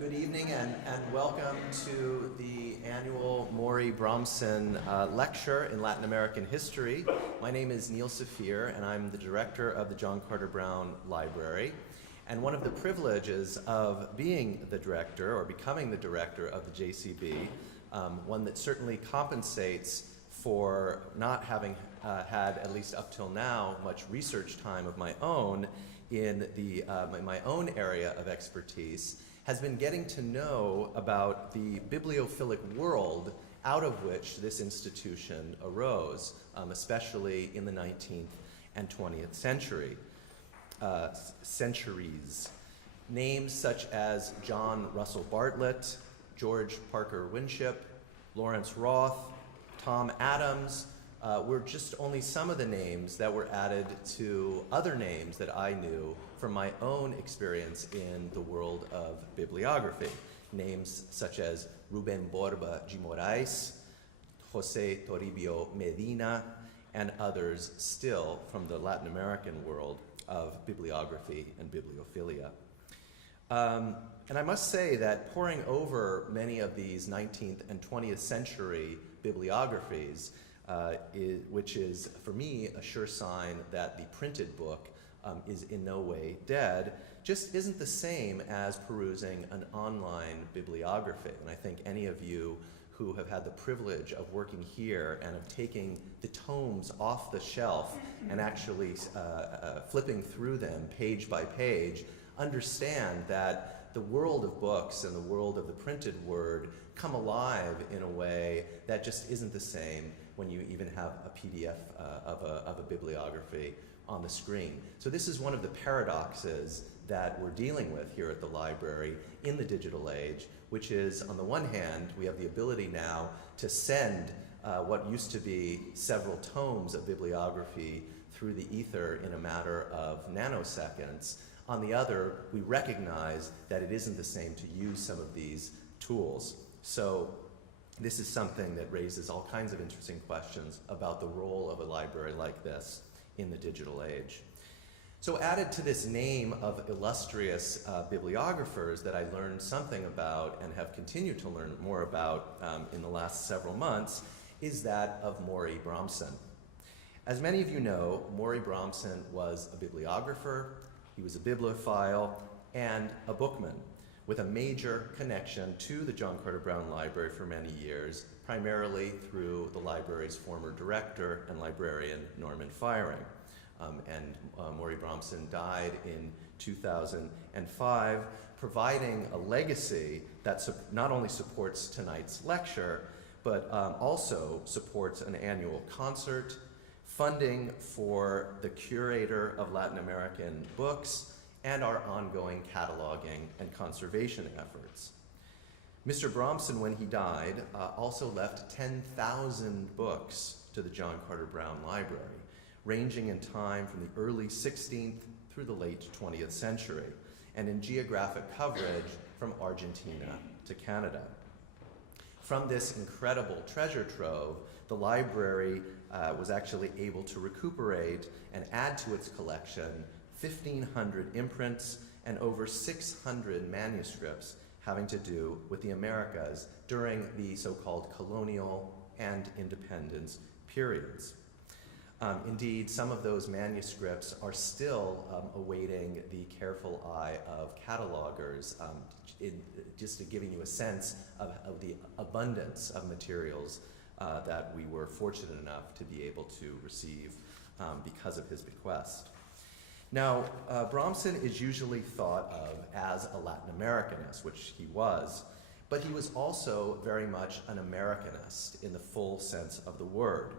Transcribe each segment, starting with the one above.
Good evening and welcome to the annual Maury Bromsen lecture in Latin American history. My name is Neil Safier and I'm the director of the John Carter Brown Library. And one of the privileges of being the director or becoming the director of the JCB, one that certainly compensates for not having had, at least up till now, much research time of my own in my own area of expertise, has been getting to know about the bibliophilic world out of which this institution arose, especially in the 19th and 20th centuries. Names such as John Russell Bartlett, George Parker Winship, Lawrence Roth, Tom Adams were just only some of the names that were added to other names that I knew from my own experience in the world of bibliography. Names such as Rubén Borba de Moraes, José Toribio Medina, and others still from the Latin American world of bibliography and bibliophilia. And I must say that poring over many of these 19th and 20th century bibliographies, which is, for me, a sure sign that the printed book is in no way dead, just isn't the same as perusing an online bibliography. And I think any of you who have had the privilege of working here and of taking the tomes off the shelf and actually flipping through them page by page understand that the world of books and the world of the printed word come alive in a way that just isn't the same when you even have a PDF of a bibliography on the screen. So this is one of the paradoxes that we're dealing with here at the library in the digital age, which is, on the one hand, we have the ability now to send what used to be several tomes of bibliography through the ether in a matter of nanoseconds. On the other, we recognize that it isn't the same to use some of these tools. So this is something that raises all kinds of interesting questions about the role of a library like this in the digital age. So added to this name of illustrious bibliographers that I learned something about and have continued to learn more about in the last several months is that of Maury Bromsen. As many of you know, Maury Bromsen was a bibliographer, he was a bibliophile, and a bookman, with a major connection to the John Carter Brown Library for many years, primarily through the library's former director and librarian, Norman Firing. Maury Bromsen died in 2005, providing a legacy that not only supports tonight's lecture, but also supports an annual concert, funding for the curator of Latin American books, and our ongoing cataloging and conservation efforts. Mr. Bromsen, when he died, also left 10,000 books to the John Carter Brown Library, ranging in time from the early 16th through the late 20th century, and in geographic coverage from Argentina to Canada. From this incredible treasure trove, the library was actually able to recuperate and add to its collection 1,500 imprints and over 600 manuscripts having to do with the Americas during the so-called colonial and independence periods. Indeed, some of those manuscripts are still awaiting the careful eye of catalogers, just giving you a sense of the abundance of materials that we were fortunate enough to be able to receive because of his bequest. Now, Bromsen is usually thought of as a Latin Americanist, which he was, but he was also very much an Americanist in the full sense of the word.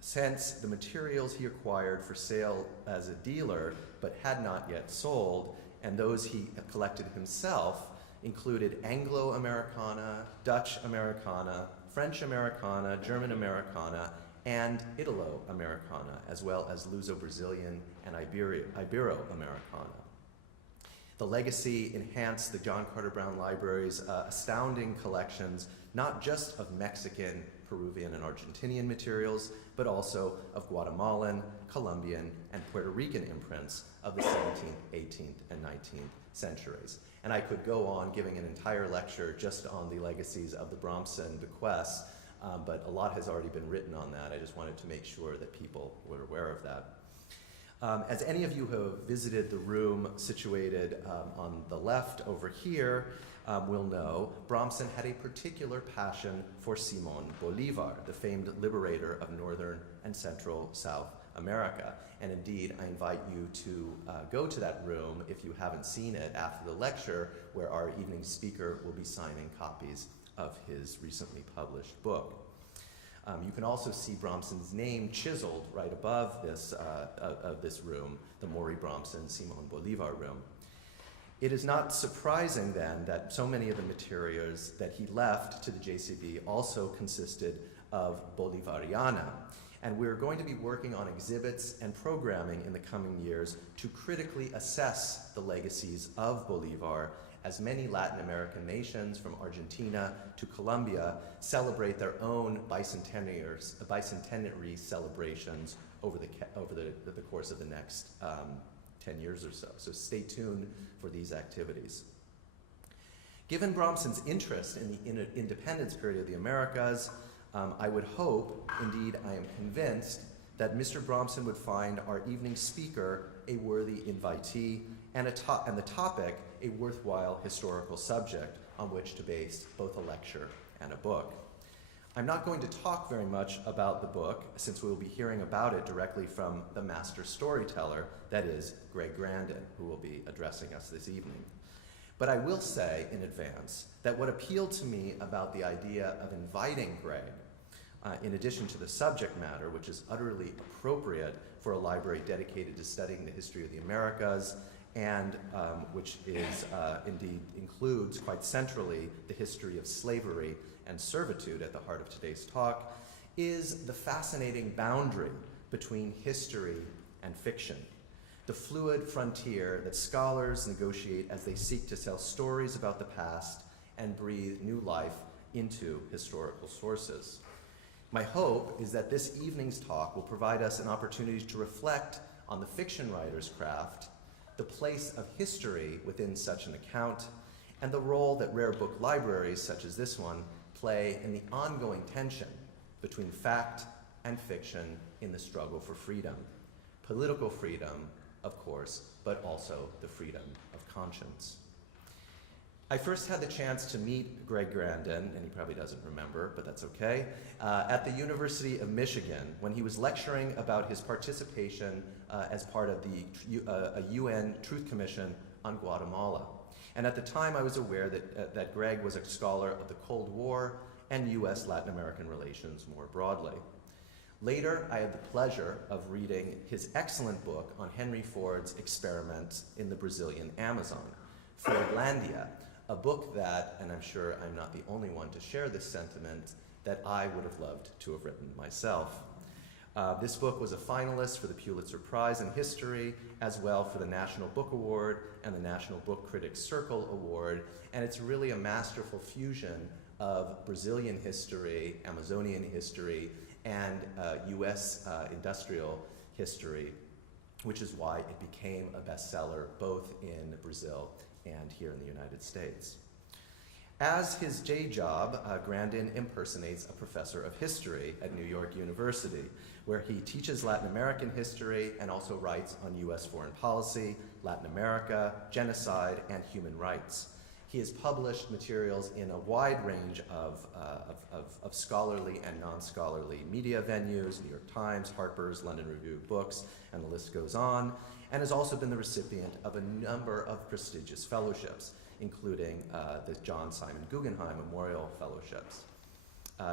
Since the materials he acquired for sale as a dealer but had not yet sold, and those he collected himself, included Anglo-Americana, Dutch Americana, French Americana, German Americana, and Italo-Americana, as well as Luso-Brazilian and Ibero-Americana. The legacy enhanced the John Carter Brown Library's astounding collections, not just of Mexican, Peruvian, and Argentinian materials, but also of Guatemalan, Colombian, and Puerto Rican imprints of the 17th, 18th, and 19th centuries. And I could go on giving an entire lecture just on the legacies of the Bromsen bequests, but a lot has already been written on that. I just wanted to make sure that people were aware of that. As any of you who have visited the room situated on the left over here will know, Bromsen had a particular passion for Simon Bolivar, the famed liberator of Northern and Central South America. And indeed, I invite you to go to that room if you haven't seen it after the lecture, where our evening speaker will be signing copies of his recently published book. You can also see Bromsen's name chiseled right above this, of this room, the Maury Bromsen Simon Bolivar room. It is not surprising then that so many of the materials that he left to the JCB also consisted of Bolivariana. And we're going to be working on exhibits and programming in the coming years to critically assess the legacies of Bolivar, as many Latin American nations, from Argentina to Colombia, celebrate their own bicentenary celebrations over the course of the next 10 years or so. So stay tuned for these activities. Given Bromsen's interest in the independence period of the Americas, I would hope, indeed I am convinced, that Mr. Bromsen would find our evening speaker a worthy invitee and the topic a worthwhile historical subject on which to base both a lecture and a book. I'm not going to talk very much about the book, since we will be hearing about it directly from the master storyteller, that is, Greg Grandin, who will be addressing us this evening. But I will say in advance that what appealed to me about the idea of inviting Greg, in addition to the subject matter, which is utterly appropriate for a library dedicated to studying the history of the Americas, and which is indeed includes quite centrally the history of slavery and servitude at the heart of today's talk, is the fascinating boundary between history and fiction, the fluid frontier that scholars negotiate as they seek to tell stories about the past and breathe new life into historical sources. My hope is that this evening's talk will provide us an opportunity to reflect on the fiction writer's craft, the place of history within such an account, and the role that rare book libraries such as this one play in the ongoing tension between fact and fiction in the struggle for freedom. Political freedom, of course, but also the freedom of conscience. I first had the chance to meet Greg Grandin, and he probably doesn't remember, but that's okay, at the University of Michigan when he was lecturing about his participation as part of a UN Truth Commission on Guatemala. And at the time I was aware that Greg was a scholar of the Cold War and US-Latin American relations more broadly. Later, I had the pleasure of reading his excellent book on Henry Ford's experiments in the Brazilian Amazon, Fordlandia, a book that, and I'm sure I'm not the only one to share this sentiment, that I would have loved to have written myself. This book was a finalist for the Pulitzer Prize in History, as well for the National Book Award and the National Book Critics Circle Award, and it's really a masterful fusion of Brazilian history, Amazonian history, and US industrial history, which is why it became a bestseller both in Brazil and here in the United States. As his day job, Grandin impersonates a professor of history at New York University, where he teaches Latin American history and also writes on US foreign policy, Latin America, genocide, and human rights. He has published materials in a wide range of scholarly and non-scholarly media venues, New York Times, Harper's, London Review of Books, and the list goes on, and has also been the recipient of a number of prestigious fellowships, including the John Simon Guggenheim Memorial Fellowships.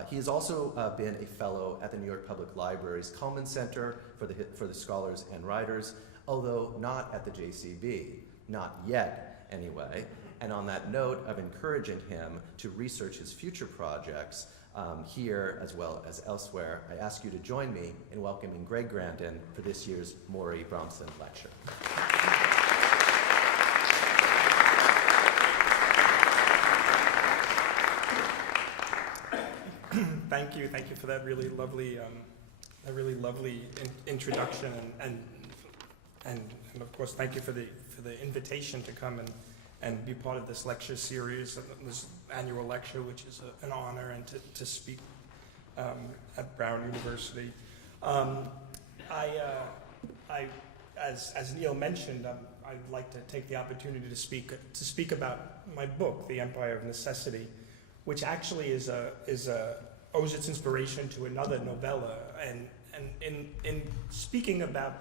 He has also been a fellow at the New York Public Library's Cullman Center for the Scholars and Writers, although not at the JCB, not yet anyway. And on that note of encouraging him to research his future projects here as well as elsewhere, I ask you to join me in welcoming Greg Grandin for this year's Maury Bromsen Lecture. Thank you for that really lovely, introduction, and of course, thank you for the invitation to come and be part of this lecture series, this annual lecture, which is an honor, and to speak at Brown University. As Neil mentioned, I'd like to take the opportunity to speak about my book, The Empire of Necessity, which actually owes its inspiration to another novella. And in speaking about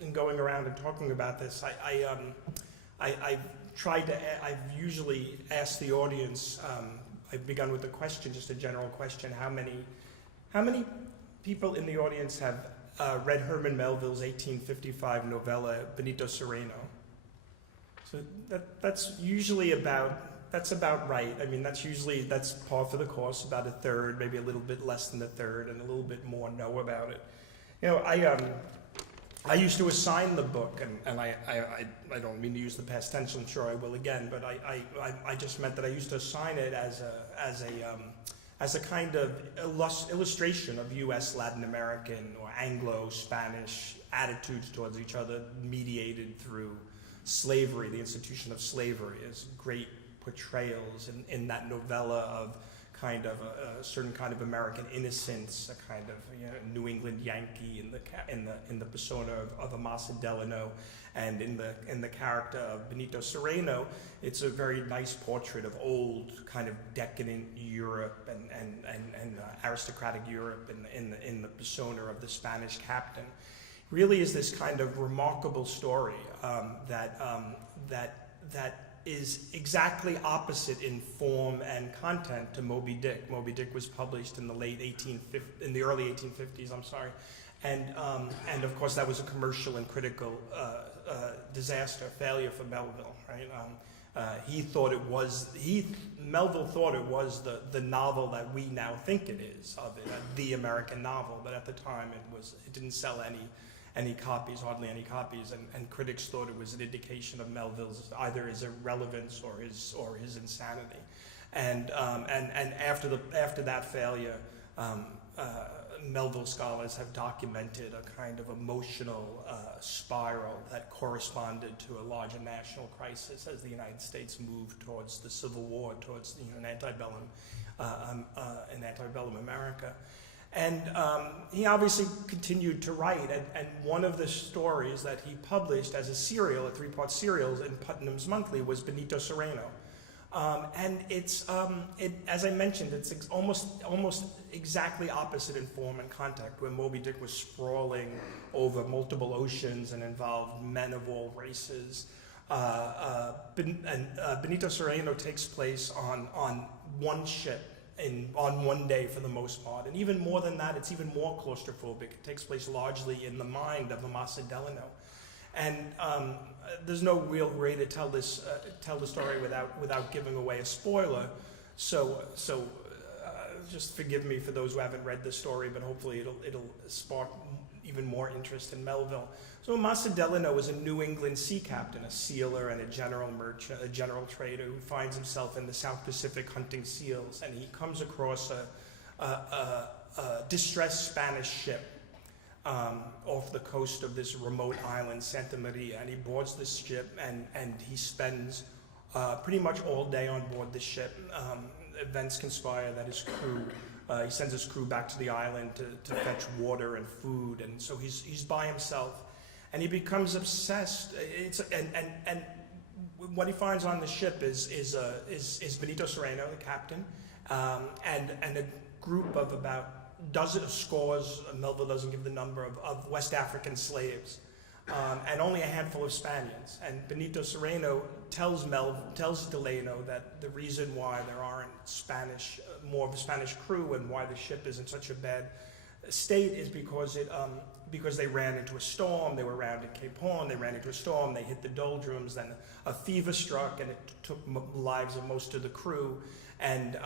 and going around and talking about this, I've usually asked the audience. I've begun with a question, just a general question: How many people in the audience have read Herman Melville's 1855 novella Benito Cereno? So that's usually that's about right. I mean, that's par for the course, about a third, maybe a little bit less than a third, and a little bit more know about it. You know, I used to assign the book, and I don't mean to use the past tense. I'm sure I will again, but I just meant that I used to assign it as a kind of illustration of U.S. Latin American or Anglo-Spanish attitudes towards each other, mediated through slavery, the institution of slavery, as great portrayals in that novella of kind of a certain kind of American innocence, a kind of New England Yankee in the persona of Amasa Delano, and in the character of Benito Cereno. It's a very nice portrait of old kind of decadent Europe and aristocratic Europe in the persona of the Spanish captain. Really is this kind of remarkable story that is exactly opposite in form and content to Moby Dick. Moby Dick was published in the early 1850s. I'm sorry, and of course that was a commercial and critical failure for Melville. Right? Melville thought it was the novel that we now think it is, the American novel, but at the time it didn't sell any copies, hardly any copies, and critics thought it was an indication of Melville's either his irrelevance or his insanity. And after that failure, Melville scholars have documented a kind of emotional spiral that corresponded to a larger national crisis as the United States moved towards the Civil War, towards an antebellum America. And he obviously continued to write, and one of the stories that he published as a serial, a 3-part serial in Putnam's Monthly, was Benito Cereno. And as I mentioned, it's almost exactly opposite in form and content, where Moby Dick was sprawling over multiple oceans and involved men of all races. Benito Cereno takes place on one ship, on one day for the most part. And even more than that, it's even more claustrophobic. It takes place largely in the mind of Amasa Delano. And there's no real way to tell the story without giving away a spoiler. So just forgive me for those who haven't read the story, but hopefully it'll spark even more interest in Melville. So Amasa Delano was a New England sea captain, a sealer and a general merchant, a general trader who finds himself in the South Pacific hunting seals, and he comes across a distressed Spanish ship off the coast of this remote island, Santa Maria, and he boards this ship, and he spends pretty much all day on board the ship. Events conspire that his crew, he sends his crew back to the island to fetch water and food, and so he's by himself, and he becomes obsessed. And what he finds on the ship is Benito Cereno, the captain, and a group of about scores, Melville doesn't give the number, of West African slaves, and only a handful of Spaniards. And Benito Cereno tells Delano that the reason why there aren't more of a Spanish crew and why the ship is in such a bad state is because they ran into a storm. They were around at Cape Horn. They ran into a storm. They hit the doldrums. Then a fever struck, and it took the lives of most of the crew. And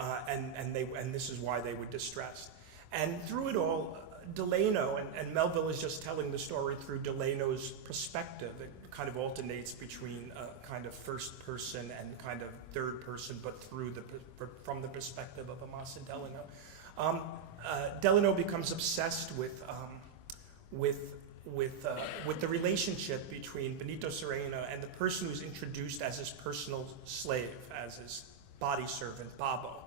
this is why they were distressed. And through it all, Delano, and Melville is just telling the story through Delano's perspective. It kind of alternates between kind of first person and kind of third person, but from the perspective of Amasa Delano. Delano becomes obsessed with the relationship between Benito Cereno and the person who's introduced as his personal slave, as his body servant, Babo.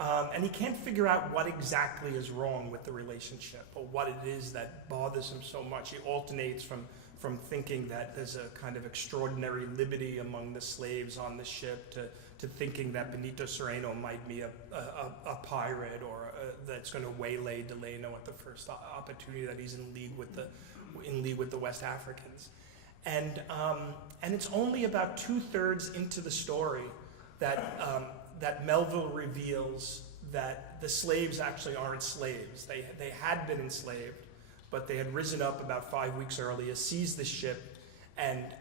And he can't figure out what exactly is wrong with the relationship or what it is that bothers him so much. He alternates from thinking that there's a kind of extraordinary liberty among the slaves on the ship to thinking that Benito Cereno might be a pirate or that's going to waylay Delano at the first opportunity that he's in league with the West Africans. And it's only about 2/3 into the story that Melville reveals that the slaves actually aren't slaves. They had been enslaved, but they had risen up about 5 weeks earlier, seized the ship, and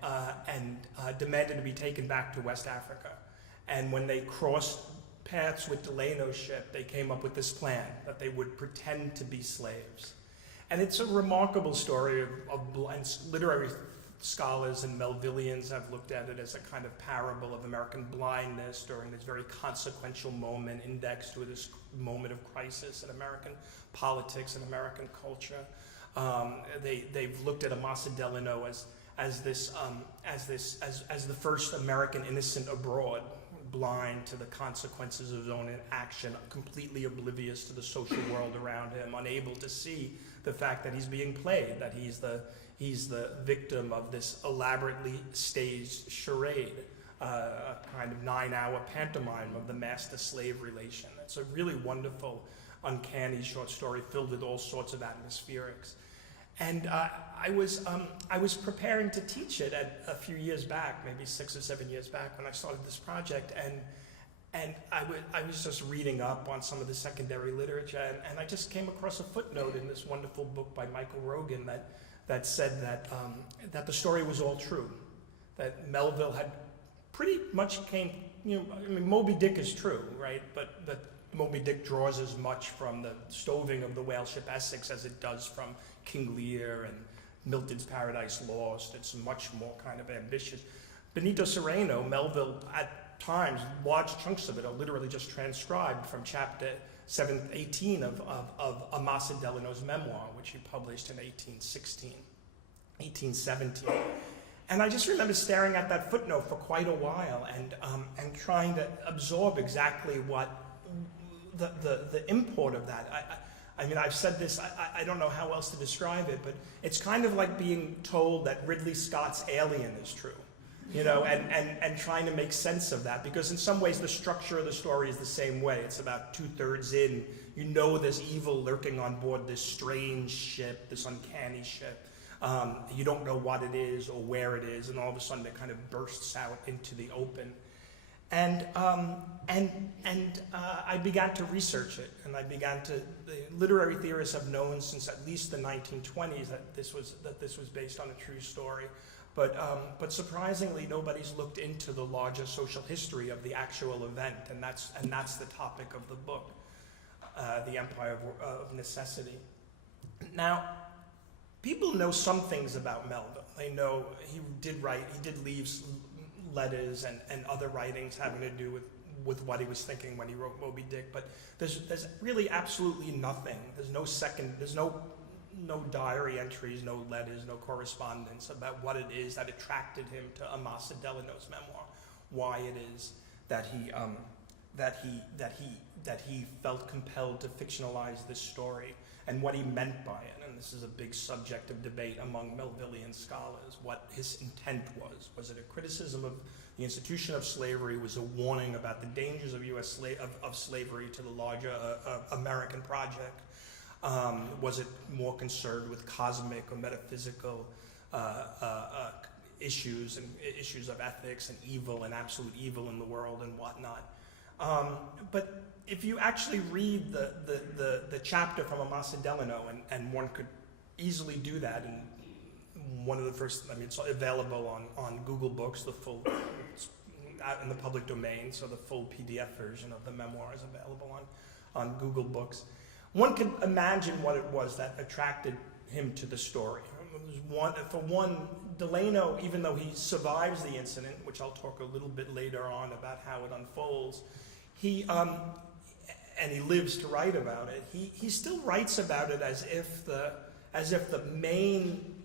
demanded to be taken back to West Africa. And when they crossed paths with Delano's ship, they came up with this plan that they would pretend to be slaves. And it's a remarkable story and literary scholars and Melvillians have looked at it as a kind of parable of American blindness during this very consequential moment indexed to this moment of crisis in American politics and American culture. They've looked at Amasa Delano as the first American innocent abroad, blind to the consequences of his own action, completely oblivious to the social world around him, unable to see the fact that he's being played, that he's the victim of this elaborately staged charade, a kind of 9-hour pantomime of the master-slave relation. It's a really wonderful, uncanny short story filled with all sorts of atmospherics. And I was preparing to teach it a few years back, maybe 6 or 7 years back when I started this project, and I was just reading up on some of the secondary literature, and I just came across a footnote in this wonderful book by Michael Rogan that said that the story was all true, that Melville had pretty much Moby Dick is true, right? But Moby Dick draws as much from the stoving of the whale ship Essex as it does from King Lear and Milton's Paradise Lost. It's much more kind of ambitious. Benito Cereno, Melville, at times, large chunks of it are literally just transcribed from chapter 18 of Amasa Delano's memoir, which he published in 1817. And I just remember staring at that footnote for quite a while and trying to absorb exactly what the import of that. I mean, I've said this, I don't know how else to describe it, but it's kind of like being told that Ridley Scott's Alien is true, and trying to make sense of that, because in some ways the structure of the story is the same way. It's about 2/3 in, there's evil lurking on board this strange ship, this uncanny ship. You don't know what it is or where it is, and all of a sudden it kind of bursts out into the open. And I began to research it, and the literary theorists have known since at least the 1920s that this was based on a true story, but surprisingly nobody's looked into the larger social history of the actual event, and that's the topic of the book, The Empire of Necessity. Now, people know some things about Melville. They know he did leave letters and other writings having to do with what he was thinking when he wrote Moby Dick, but there's really absolutely nothing. There's no diary entries, no letters, no correspondence about what it is that attracted him to Amasa Delano's memoir, why it is that he felt compelled to fictionalize this story, and what he meant by it. And this is a big subject of debate among Melvillian scholars, what his intent was. Was it a criticism of the institution of slavery? Was a warning about the dangers of of slavery to the larger American project? Was it more concerned with cosmic or metaphysical issues and issues of ethics and evil and absolute evil in the world and whatnot? But if you actually read the chapter from Amasa Delano, and one could easily do that, and one of the first, it's available on Google Books, the full, it's out in the public domain, so the full PDF version of the memoir is available on Google Books. One could imagine what it was that attracted him to the story. For one, Delano, even though he survives the incident, which I'll talk a little bit later on about how it unfolds, and he lives to write about it, he still writes about it as if the main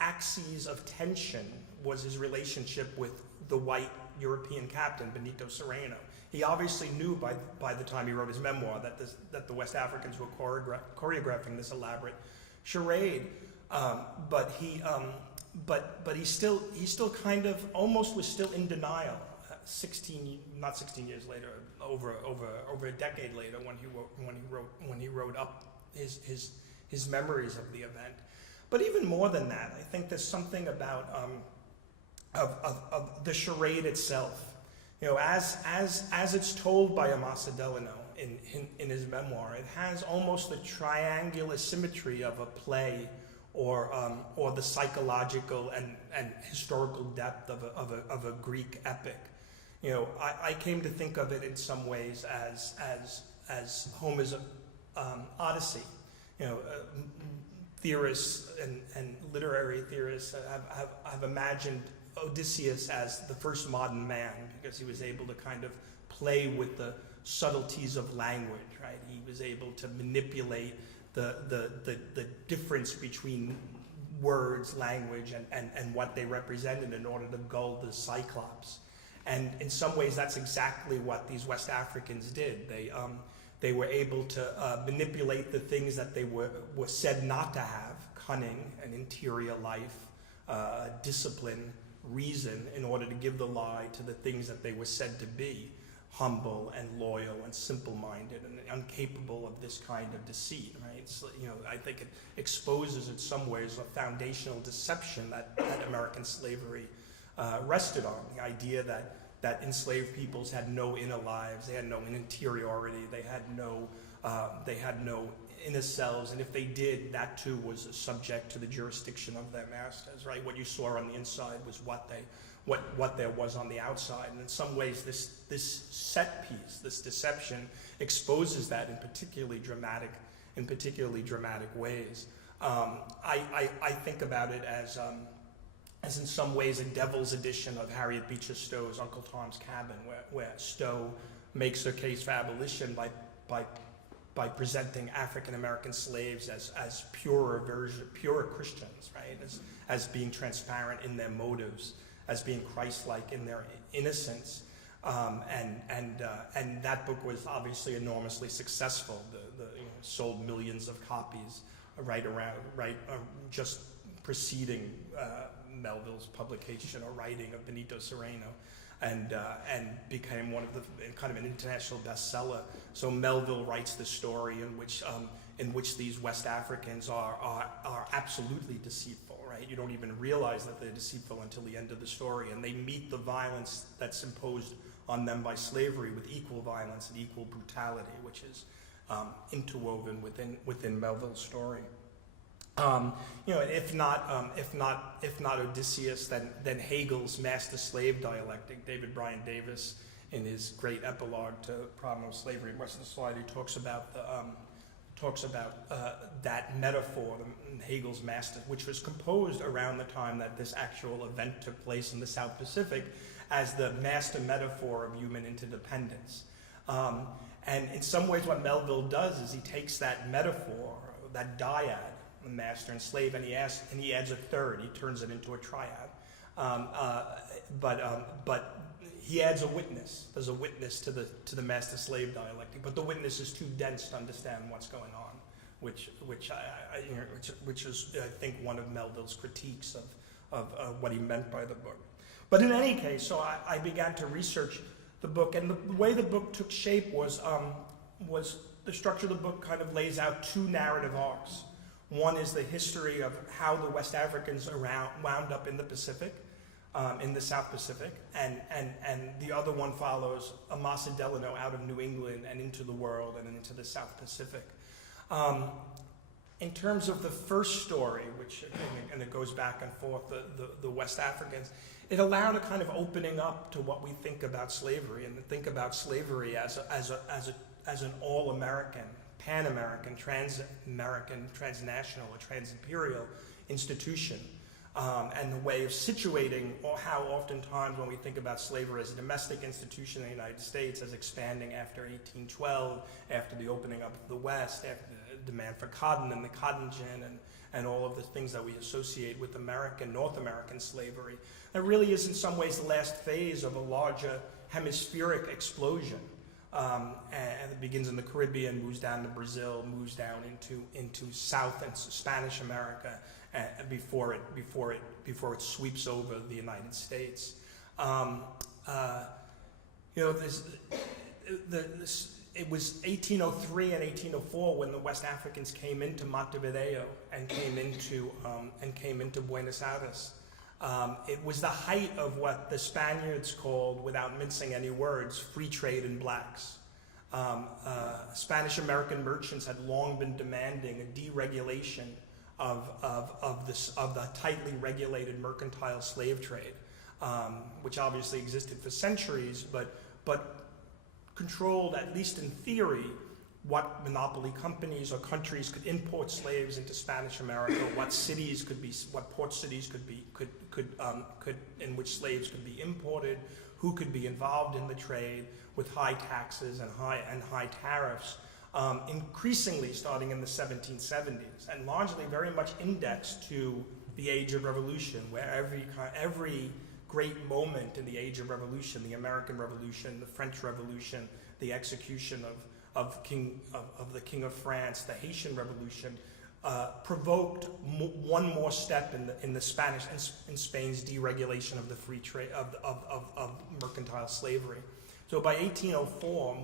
axis of tension was his relationship with the white European captain, Benito Cereno. He obviously knew by the time he wrote his memoir that the West Africans were choreographing this elaborate charade, but he still kind of almost was still in denial. Not 16 years later, over a decade later, when he wrote up his memories of the event. But even more than that, I think there's something about of the charade itself. You know, as it's told by Amasa Delano in his memoir, it has almost the triangular symmetry of a play, or the psychological and historical depth of a Greek epic. You know, I came to think of it in some ways as Homer's Odyssey. You know, theorists and literary theorists have imagined Odysseus as the first modern man, because he was able to kind of play with the subtleties of language, right? He was able to manipulate the difference between words, language, and what they represented in order to gull the Cyclops. And in some ways, that's exactly what these West Africans did. They were able to manipulate the things that they were said not to have: cunning, an interior life, discipline, reason, in order to give the lie to the things that they were said to be: humble and loyal and simple-minded and incapable of this kind of deceit. Right? So, you know, I think it exposes in some ways a foundational deception that American slavery rested on. The idea that enslaved peoples had no inner lives, they had no interiority, they had no inner selves, and if they did, that too was subject to the jurisdiction of their masters. Right? What you saw on the inside was what there was on the outside, and in some ways, this set piece, this deception, exposes that in particularly dramatic ways. I think about it as in some ways a devil's edition of Harriet Beecher Stowe's Uncle Tom's Cabin, where Stowe makes her case for abolition by presenting African American slaves as pure Christians, right? As being transparent in their motives, as being Christ-like in their innocence, and that book was obviously enormously successful. Sold millions of copies just preceding Melville's publication or writing of Benito Cereno, and became one of the kind of an international bestseller. So Melville writes the story in which these West Africans are absolutely deceitful. Right? You don't even realize that they're deceitful until the end of the story, and they meet the violence that's imposed on them by slavery with equal violence and equal brutality, which is interwoven within Melville's story. You know, if not Odysseus, then Hegel's master-slave dialectic. David Bryan Davis, in his great epilogue to Problem of Slavery in Western Society, talks about that metaphor, Hegel's master, which was composed around the time that this actual event took place in the South Pacific, as the master metaphor of human interdependence. And in some ways, what Melville does is he takes that metaphor, that dyad, the master and slave, and he adds a third. He turns it into a triad. But he adds a witness. There's a witness to the master-slave dialectic, but the witness is too dense to understand what's going on, which is, I think, one of Melville's critiques of what he meant by the book. But in any case, so I began to research the book, and the way the book took shape was the structure of the book kind of lays out two narrative arcs. One is the history of how the West Africans wound up in the Pacific, in the South Pacific, and the other one follows Amasa Delano out of New England and into the world and into the South Pacific. In terms of the first story, which, and it goes back and forth, the West Africans, it allowed a kind of opening up to what we think about slavery, and think about slavery as an all-American pan-American, trans-American, transnational, or trans-imperial institution, and the way of situating, or how oftentimes when we think about slavery as a domestic institution in the United States, as expanding after 1812, after the opening up of the West, after the demand for cotton and the cotton gin, and all of the things that we associate with North American slavery. That really is in some ways the last phase of a larger hemispheric explosion. And it begins in the Caribbean, moves down to Brazil, moves down into South and Spanish America, before it sweeps over the United States. It was 1803 and 1804 when the West Africans came into Montevideo and came into Buenos Aires. It was the height of what the Spaniards called, without mincing any words, free trade in blacks. Spanish American merchants had long been demanding a deregulation of the tightly regulated mercantile slave trade, which obviously existed for centuries, but controlled, at least in theory, what monopoly companies or countries could import slaves into Spanish America, what port cities in which slaves could be imported, who could be involved in the trade, with high taxes and high tariffs, increasingly starting in the 1770s, and largely very much indexed to the Age of Revolution, where every great moment in the Age of Revolution, the American Revolution, the French Revolution, the execution of the King of France, the Haitian Revolution, provoked one more step in Spain's deregulation of the free trade of mercantile slavery. So by 1804,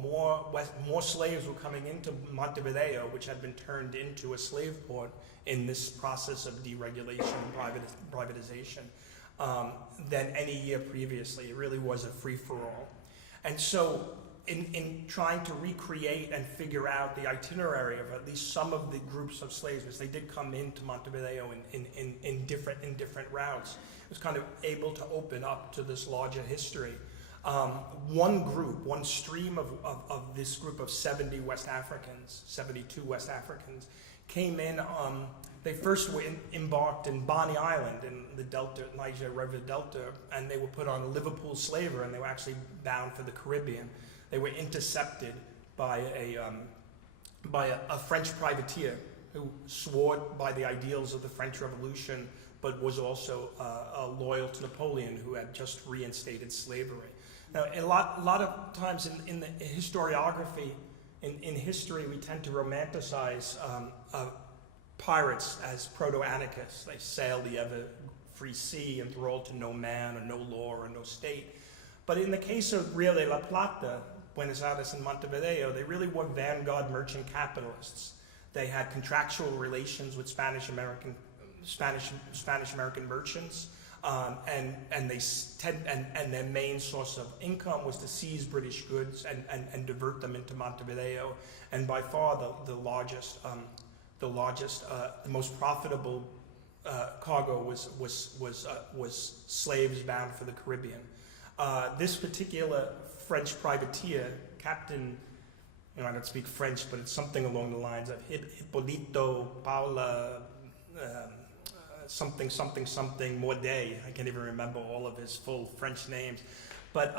more slaves were coming into Montevideo, which had been turned into a slave port in this process of deregulation and privatization, than any year previously. It really was a free-for-all. And so in trying to recreate and figure out the itinerary of at least some of the groups of slaves, because they did come into Montevideo in different routes, it was kind of able to open up to this larger history. One stream of this group of 72 West Africans, came in. They first were embarked in Bonny Island in the Delta, Niger River Delta, and they were put on a Liverpool slaver, and they were actually bound for the Caribbean. They were intercepted by a French privateer who swore by the ideals of the French Revolution, but was also loyal to Napoleon, who had just reinstated slavery. Now, a lot of times in the historiography, in history, we tend to romanticize pirates as proto-anarchists. They sail the ever-free sea, enthralled to no man or no law or no state. But in the case of Rio de la Plata, Buenos Aires and Montevideo, they really were vanguard merchant capitalists. They had contractual relations with Spanish American merchants, and their main source of income was to seize British goods and divert them into Montevideo. And by far the most profitable cargo was slaves bound for the Caribbean. This particular French privateer, Captain, I don't speak French, but it's something along the lines of Hippolito Paula something Morday. I can't even remember all of his full French names, but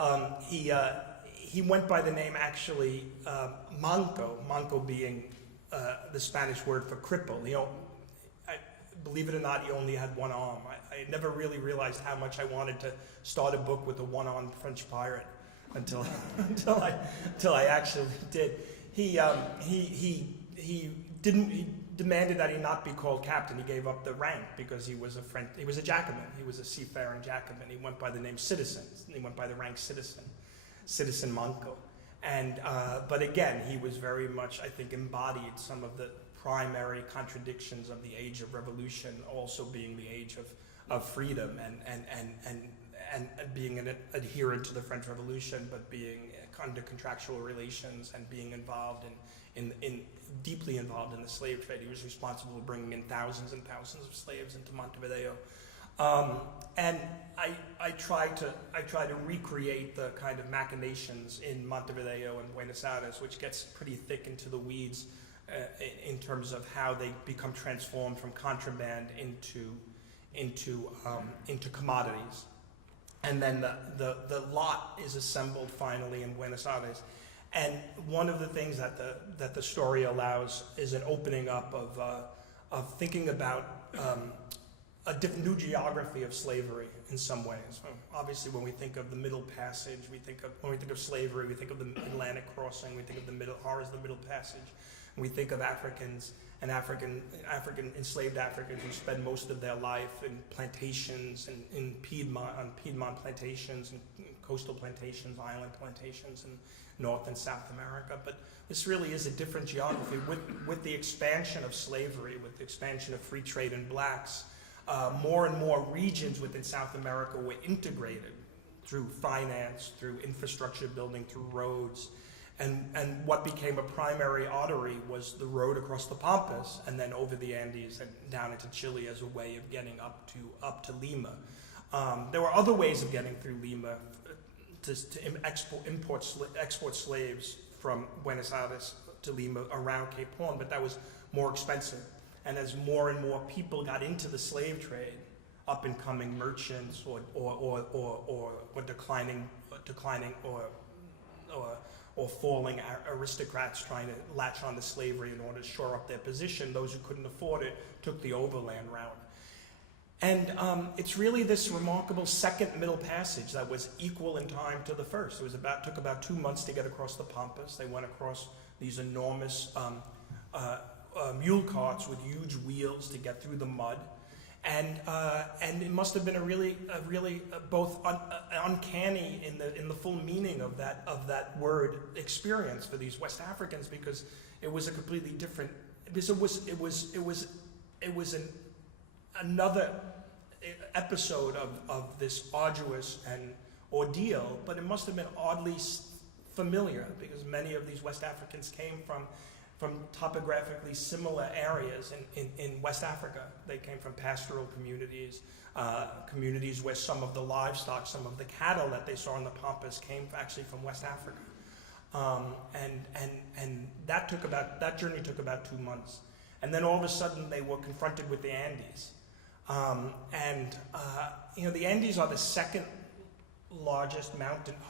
he went by the name actually Manco being the Spanish word for cripple. Believe it or not, he only had one arm. I never really realized how much I wanted to start a book with a one-armed French pirate until I actually did. He demanded that he not be called captain. He gave up the rank because he was a Jacobin. He was a seafaring Jacobin. He went by the name citizen. He went by the rank citizen Manco. And but again, he was very much, I think, embodied some of the primary contradictions of the Age of Revolution, also being the age of freedom and being an adherent to the French Revolution, but being under contractual relations and being involved deeply involved in the slave trade. He was responsible for bringing in thousands and thousands of slaves into Montevideo. And I try to recreate the kind of machinations in Montevideo and Buenos Aires, which gets pretty thick into the weeds in terms of how they become transformed from contraband into commodities. And then the lot is assembled finally in Buenos Aires. And one of the things that the story allows is an opening up of thinking about a different new geography of slavery in some ways. Obviously, when we think of the Middle Passage, when we think of slavery, we think of the Atlantic crossing, we think of the Middle Passage, and we think of Africans and African enslaved Africans who spend most of their life in plantations and in Piedmont plantations and coastal plantations, island plantations in North and South America. But this really is a different geography. With the expansion of slavery, with the expansion of free trade in blacks, more and more regions within South America were integrated through finance, through infrastructure building, through roads. And what became a primary artery was the road across the Pampas and then over the Andes and down into Chile as a way of getting up to Lima. There were other ways of getting through Lima to export slaves from Buenos Aires to Lima around Cape Horn, but that was more expensive. And as more and more people got into the slave trade, up and coming merchants or declining or falling aristocrats trying to latch on to slavery in order to shore up their position, those who couldn't afford it took the overland route. And it's really this remarkable second Middle Passage that was equal in time to the first. Took about 2 months to get across the Pampas. They went across these enormous mule carts with huge wheels to get through the mud. And it must have been a really both uncanny in the full meaning of that word experience for these West Africans, because it was a completely different. Because it was another episode of this arduous and ordeal, but it must have been oddly familiar because many of these West Africans came from topographically similar areas in West Africa. They came from pastoral communities, communities where some of the livestock, some of the cattle that they saw in the Pampas came actually from West Africa. And that journey took about 2 months. And then all of a sudden they were confronted with the Andes. The Andes are the second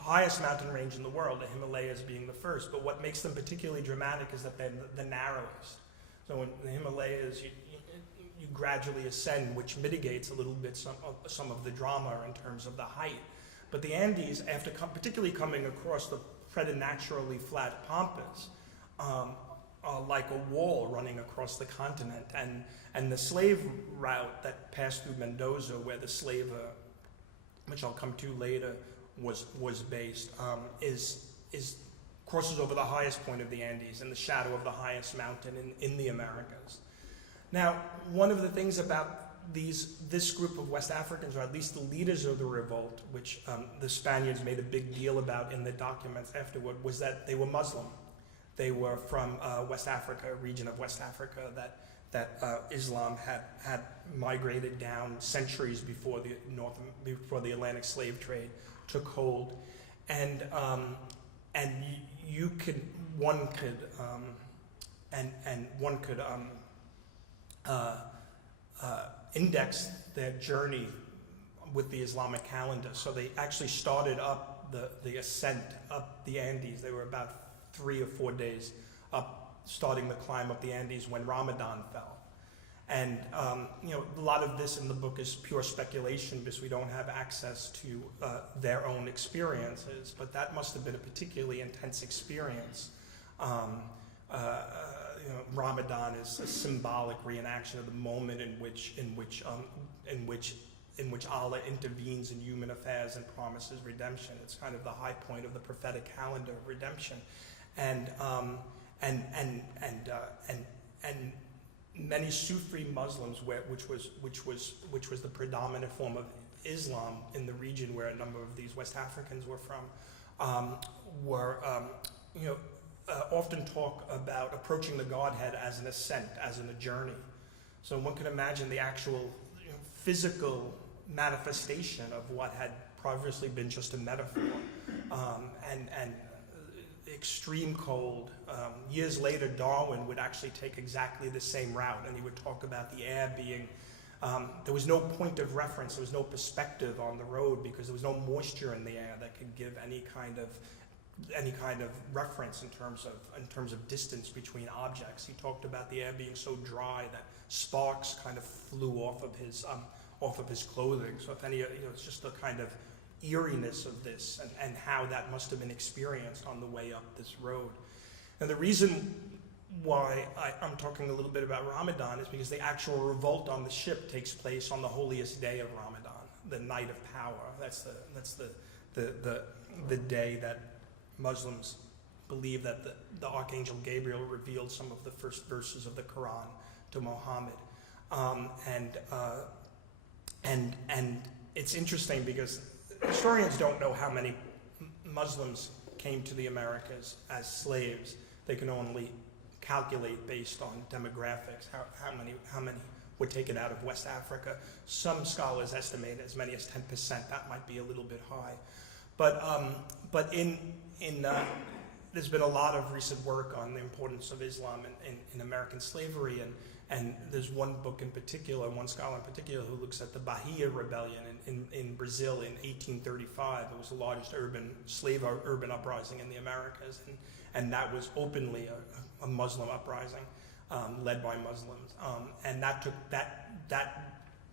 highest mountain range in the world, the Himalayas being the first. But what makes them particularly dramatic is that they're the narrowest. So in the Himalayas, you gradually ascend, which mitigates a little bit some of the drama in terms of the height. But the Andes, after particularly coming across the preternaturally flat Pampas, are like a wall running across the continent. And the slave route that passed through Mendoza, where the slave which I'll come to later, was based, crosses over the highest point of the Andes in the shadow of the highest mountain in the Americas. Now, one of the things about this group of West Africans, or at least the leaders of the revolt, which the Spaniards made a big deal about in the documents afterward, was that they were Muslim. They were from West Africa, a region of West Africa that Islam had migrated down centuries before the Atlantic slave trade took hold, and one could index their journey with the Islamic calendar. So they actually started up the ascent up the Andes. They were about 3 or 4 days up, starting the climb up the Andes when Ramadan fell. And a lot of this in the book is pure speculation because we don't have access to their own experiences, but that must have been a particularly intense experience. Ramadan is a symbolic reenaction of the moment in which Allah intervenes in human affairs and promises redemption. It's kind of the high point of the prophetic calendar of redemption, and many Sufi Muslims, which was the predominant form of Islam in the region where a number of these West Africans were from, often talk about approaching the Godhead as an ascent, as in a journey. So one can imagine the actual physical manifestation of what had previously been just a metaphor, and extreme cold. Years later, Darwin would actually take exactly the same route, and he would talk about the air being, there was no point of reference, there was no perspective on the road because there was no moisture in the air that could give any kind of reference in terms of distance between objects. He talked about the air being so dry that sparks kind of flew off of his clothing. So if any, it's just the kind of eeriness of this and how that must have been experienced on the way up this road. And the reason why I'm talking a little bit about Ramadan is because the actual revolt on the ship takes place on the holiest day of Ramadan, the night of power. That's the day that Muslims believe that the Archangel Gabriel revealed some of the first verses of the Quran to Muhammad. And it's interesting because historians don't know how many Muslims came to the Americas as slaves. They can only calculate based on demographics how many were taken out of West Africa. Some scholars estimate as many as 10%. That might be a little bit high, but there's been a lot of recent work on the importance of Islam in American slavery, and there's one book in particular, one scholar in particular, who looks at the Bahia Rebellion in Brazil in 1835. It was the largest urban uprising in the Americas, and that was openly a Muslim uprising led by Muslims, and that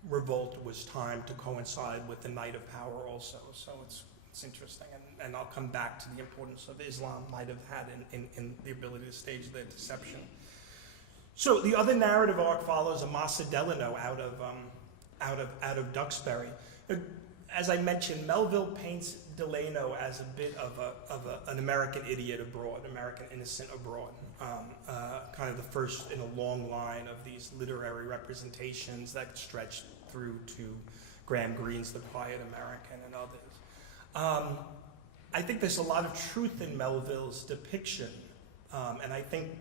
revolt was timed to coincide with the Night of Power also. So it's interesting, and I'll come back to the importance of Islam might have had in the ability to stage the deception. So the other narrative arc follows Amasa Delano out of Duxbury. As I mentioned, Melville paints Delano as a bit of an American idiot abroad, American innocent abroad, kind of the first in a long line of these literary representations that stretch through to Graham Greene's The Quiet American and others. I think there's a lot of truth in Melville's depiction, and I think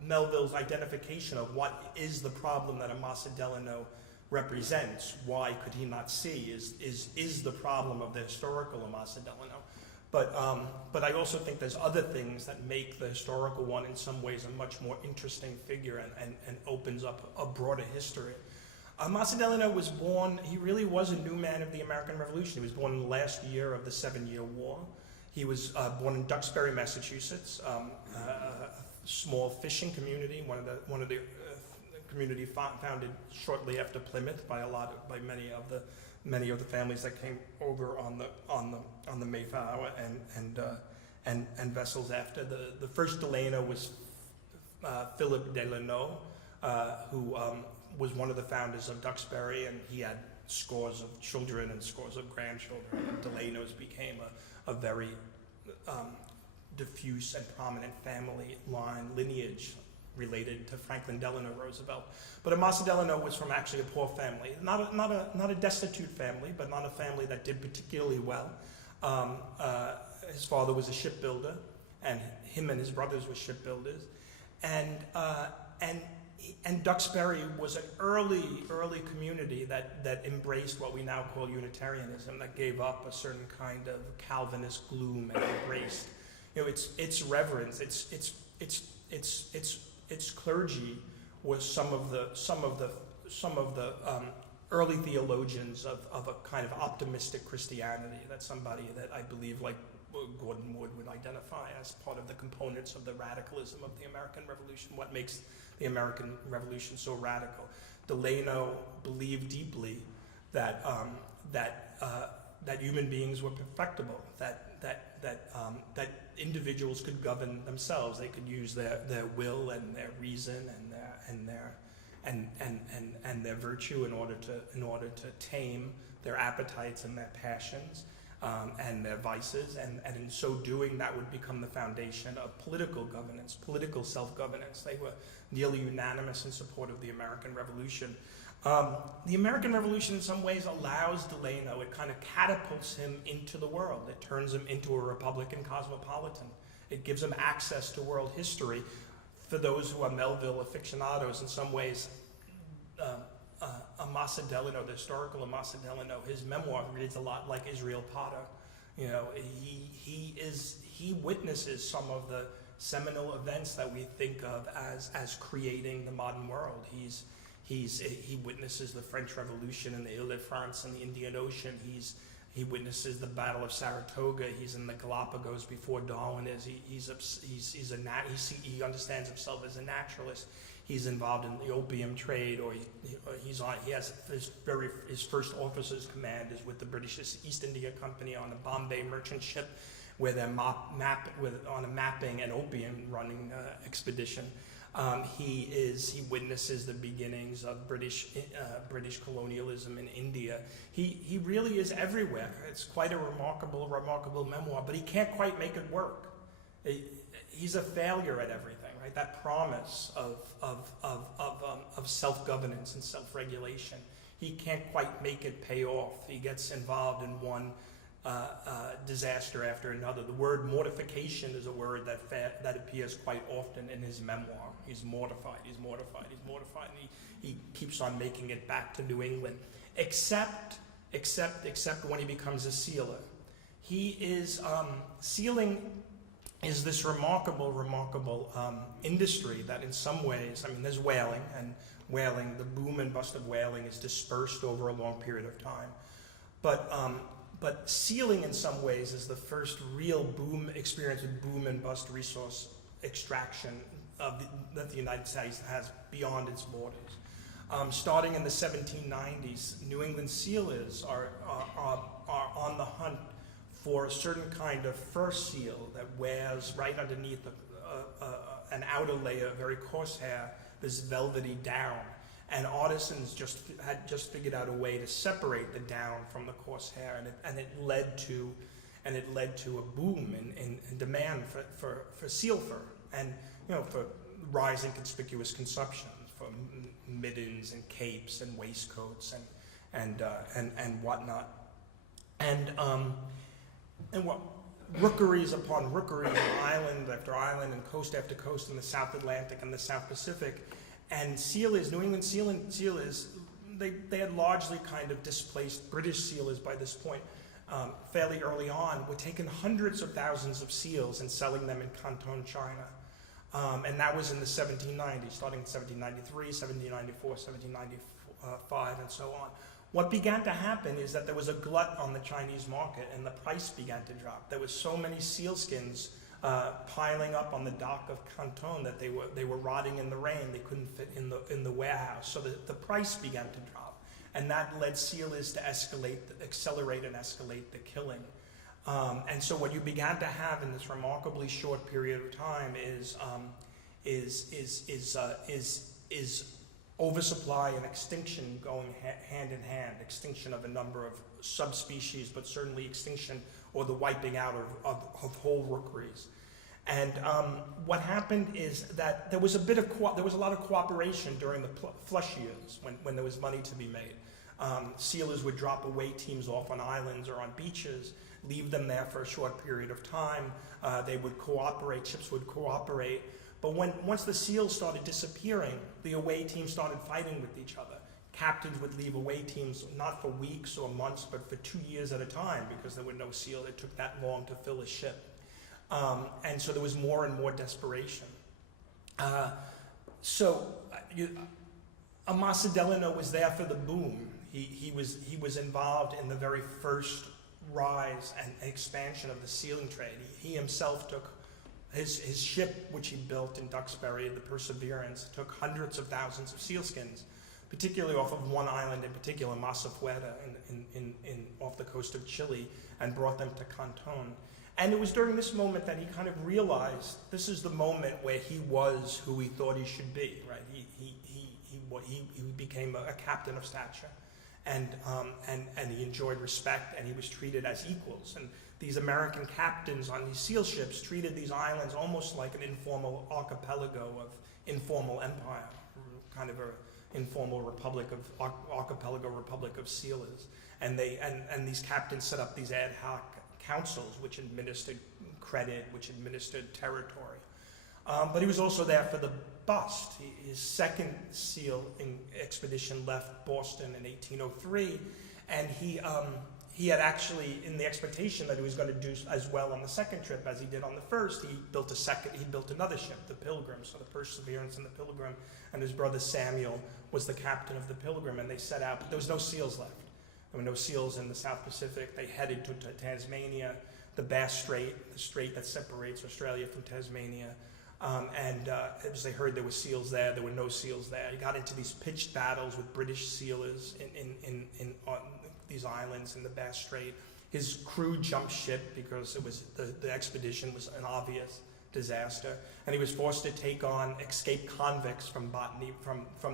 Melville's identification of what is the problem that Amasa Delano represents, why could he not see, is the problem of the historical Amasa Delano. But I also think there's other things that make the historical one in some ways a much more interesting figure and opens up a broader history. Amasa Delano was born, he really was a new man of the American Revolution. He was born in the last year of the 7-Year War. He was born in Duxbury, Massachusetts, a small fishing community, one of the community founded shortly after Plymouth by many of the families that came over on the Mayflower and vessels after. The first Delano was Philip Delano, who was one of the founders of Duxbury, and he had scores of children and scores of grandchildren. Delano's became a very diffuse and prominent family line lineage related to Franklin Delano Roosevelt. But Amasa Delano was from actually a poor family, not a destitute family, but not a family that did particularly well. His father was a shipbuilder, and him and his brothers were shipbuilders, and Duxbury was an early community that embraced what we now call Unitarianism, that gave up a certain kind of Calvinist gloom and embraced, its reverence, its clergy was some of the early theologians of a kind of optimistic Christianity. That's somebody that I believe, like Gordon Wood, would identify as part of the components of the radicalism of the American Revolution. What makes the American Revolution so radical? Delano believed deeply that human beings were perfectible, that individuals could govern themselves. They could use their will and their reason and their virtue in order to tame their appetites and their passions and their vices, and in so doing, that would become the foundation of political governance, political self-governance. They were nearly unanimous in support of the American Revolution. The American Revolution in some ways allows Delano, it kind of catapults him into the world. It turns him into a Republican cosmopolitan. It gives him access to world history. For those who are Melville aficionados, in some ways, Amasa Delano, the historical Amasa Delano, his memoir reads a lot like Israel Potter. You know, he witnesses some of the seminal events that we think of as creating the modern world. He witnesses the French Revolution and the Ile-de-France and the Indian Ocean. He witnesses the Battle of Saratoga. He's in the Galapagos before Darwin is. He understands himself as a naturalist. He's involved in the opium trade, or he has his first officer's command is with the British East India Company on a Bombay merchant ship, where they're on a mapping and opium running expedition. He witnesses the beginnings of British colonialism in India. He really is everywhere. It's quite a remarkable memoir, but he can't quite make it work. He's a failure at everything, right? That promise of self-governance and self-regulation, he can't quite make it pay off. He gets involved in one disaster after another. The word mortification is a word that appears quite often in his memoir. He's mortified, he's mortified, he's mortified, and he keeps on making it back to New England, except when he becomes a sealer. Sealing is this remarkable industry that in some ways, I mean, there's whaling, and the boom and bust of whaling is dispersed over a long period of time. But sealing in some ways is the first real experience with boom and bust resource extraction that the United States has beyond its borders. Starting in the 1790s, New England sealers are on the hunt for a certain kind of fur seal that wears right underneath an outer layer of very coarse hair, this velvety down. And artisans had just figured out a way to separate the down from the coarse hair, and it led to a boom in demand for seal fur, and for rising conspicuous consumption, for middens and capes and waistcoats and whatnot, and what rookeries upon rookeries, island after island, and coast after coast in the South Atlantic and the South Pacific. And sealers, New England sealers, they had largely kind of displaced British sealers by this point. Fairly early on, were taking hundreds of thousands of seals and selling them in Canton, China. And that was in the 1790s, starting in 1793, 1794, 1795, and so on. What began to happen is that there was a glut on the Chinese market, and the price began to drop. There was so many sealskins piling up on the dock of Canton that they were rotting in the rain. They couldn't fit in the warehouse, so the price began to drop, and that led sealers to accelerate and escalate the killing. And so what you began to have in this remarkably short period of time is oversupply and extinction going hand in hand. Extinction of a number of subspecies, but certainly extinction or the wiping out of whole rookeries. And what happened is that there was a lot of cooperation during the flush years when there was money to be made. Sealers would drop away teams off on islands or on beaches, leave them there for a short period of time. They would cooperate, ships would cooperate. But once the seals started disappearing, the away teams started fighting with each other. Captains would leave away teams not for weeks or months, but for 2 years at a time, because there were no seal. It took that long to fill a ship. And so there was more and more desperation. Amasa Delano was there for the boom. He was involved in the very first rise and expansion of the sealing trade. He himself took his ship, which he built in Duxbury, the Perseverance, took hundreds of thousands of sealskins, particularly off of one island in particular, Masafuera, off the coast of Chile, and brought them to Canton. And it was during this moment that he kind of realized this is the moment where he was who he thought he should be, right? He became a captain of stature, and he enjoyed respect, and he was treated as equals. And these American captains on these seal ships treated these islands almost like an informal archipelago of informal empire, kind of an informal archipelago republic of sealers. And these captains set up these ad hoc councils which administered credit, which administered territory. But he was also there for the bust. His second seal expedition left Boston in 1803, and he had actually, in the expectation that he was going to do as well on the second trip as he did on the first, he built another ship, the Pilgrim, so the Perseverance and the Pilgrim, and his brother Samuel was the captain of the Pilgrim, and they set out, but there was no seals left. There were no seals in the South Pacific. They headed to Tasmania, the Bass Strait, the strait that separates Australia from Tasmania, and as they heard there were seals there were no seals there. He got into these pitched battles with British sealers on these islands in the Bass Strait. His crew jumped ship because it was the expedition was an obvious disaster, and he was forced to take on escaped convicts from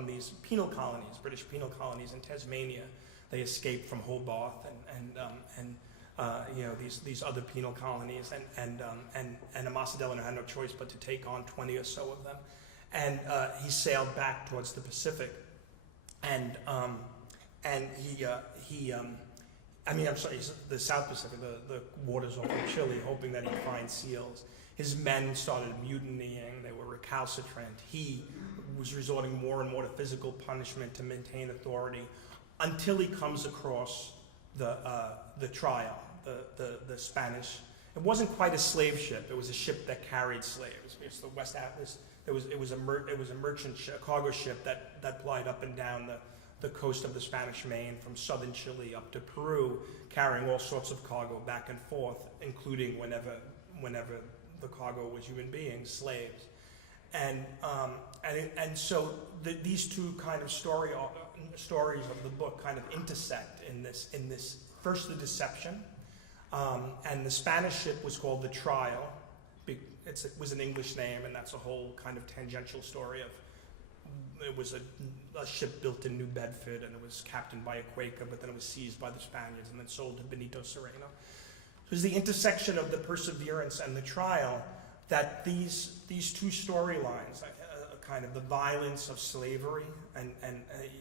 these penal colonies, British penal colonies in Tasmania. They escaped from Hobart and these other penal colonies, and Amasa Delano had no choice but to take on 20 or so of them, and he sailed back towards the Pacific, the South Pacific, the waters over Chile, hoping that he'd find seals. His men started mutinying, they were recalcitrant. He was resorting more and more to physical punishment to maintain authority until he comes across the trial, the Spanish. It wasn't quite a slave ship, it was a ship that carried slaves. It's the West Atlas. It was a merchant cargo ship that plied up and down the coast of the Spanish Main from southern Chile up to Peru, carrying all sorts of cargo back and forth, including whenever the cargo was human beings, slaves. And so these two kind of stories of the book kind of intersect in this first, the deception, and the Spanish ship was called the Trial. It was an English name, and that's a whole kind of tangential story of. It was a ship built in New Bedford, and it was captained by a Quaker, but then it was seized by the Spaniards and then sold to Benito Cereno. It was the intersection of the Perseverance and the Trial that these two storylines, kind of the violence of slavery and